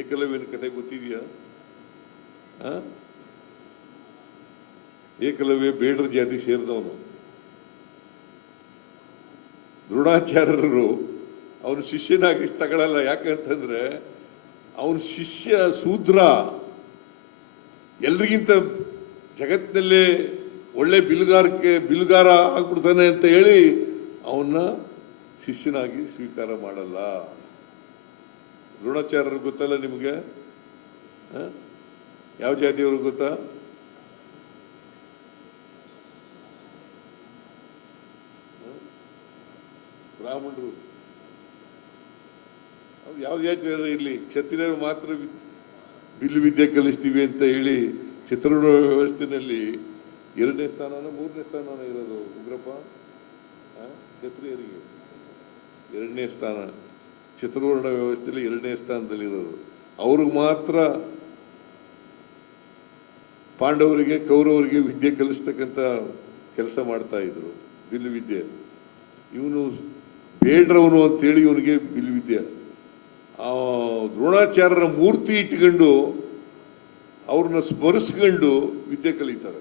ಏಕಲವ್ಯನ ಕತೆ ಗೊತ್ತಿದೆಯಾ? ಏಕಲವ್ಯ ಬೇಡರ ಜಾತಿ ಸೇರಿದವನು. ದ್ರೋಣಾಚಾರ್ಯರು ಅವನ ಶಿಷ್ಯನಾಗಿ ತಗೊಳ್ಳಲ್ಲ. ಯಾಕಂತಂದ್ರೆ ಅವನ ಶಿಷ್ಯ ಶೂದ್ರ, ಎಲ್ರಿಗಿಂತ ಜಗತ್ತಿನಲ್ಲೇ ಒಳ್ಳೆ ಬಿಲುಗಾರ ಆಗ್ಬಿಡ್ತಾನೆ ಅಂತ ಹೇಳಿ ಅವನ್ನ ಶಿಷ್ಯನಾಗಿ ಸ್ವೀಕಾರ ಮಾಡಲ್ಲ. ದ್ರೋಣಾಚಾರ್ಯರು ಗೊತ್ತಲ್ಲ ನಿಮಗೆ? ಯಾವ ಜಾತಿಯವರು ಗೊತ್ತಾ? ಬ್ರಾಹ್ಮಣರು. ಅವ್ರು ಯಾವ ಜಾತಿಯವರು ಇರಲಿ, ಕ್ಷತ್ರಿಯರು ಮಾತ್ರ ಬಿಲ್ಲು ವಿದ್ಯೆ ಕಲಿಸ್ತೀವಿ ಅಂತ ಹೇಳಿ ಚಿತ್ರದುರ್ಗ ವ್ಯವಸ್ಥೆಯಲ್ಲಿ 2ನೇ ಸ್ಥಾನನ 3ನೇ ಸ್ಥಾನನ ಇರೋದು ಉಗ್ರಪ್ಪ. ಕ್ಷತ್ರಿಯರಿಗೆ 2ನೇ ಸ್ಥಾನ, ಚಿತ್ರವರ್ಣ ವ್ಯವಸ್ಥೆಯಲ್ಲಿ 2ನೇ ಸ್ಥಾನದಲ್ಲಿರೋದು. ಅವ್ರಿಗೆ ಮಾತ್ರ ಪಾಂಡವರಿಗೆ ಕೌರವರಿಗೆ ವಿದ್ಯೆ ಕಲಿಸ್ತಕ್ಕಂಥ ಕೆಲಸ ಮಾಡ್ತಾ ಇದ್ರು, ಬಿಲ್ಲು ವಿದ್ಯೆ. ಇವನು ಬೇಡ್ರವನು ಅಂತೇಳಿ ಇವನಿಗೆ ಬಿಲ್ಲು ವಿದ್ಯೆ. ಆ ದ್ರೋಣಾಚಾರ್ಯರ ಮೂರ್ತಿ ಇಟ್ಕೊಂಡು ಅವ್ರನ್ನ ಸ್ಮರಿಸ್ಕೊಂಡು ವಿದ್ಯೆ ಕಲಿತಾರೆ.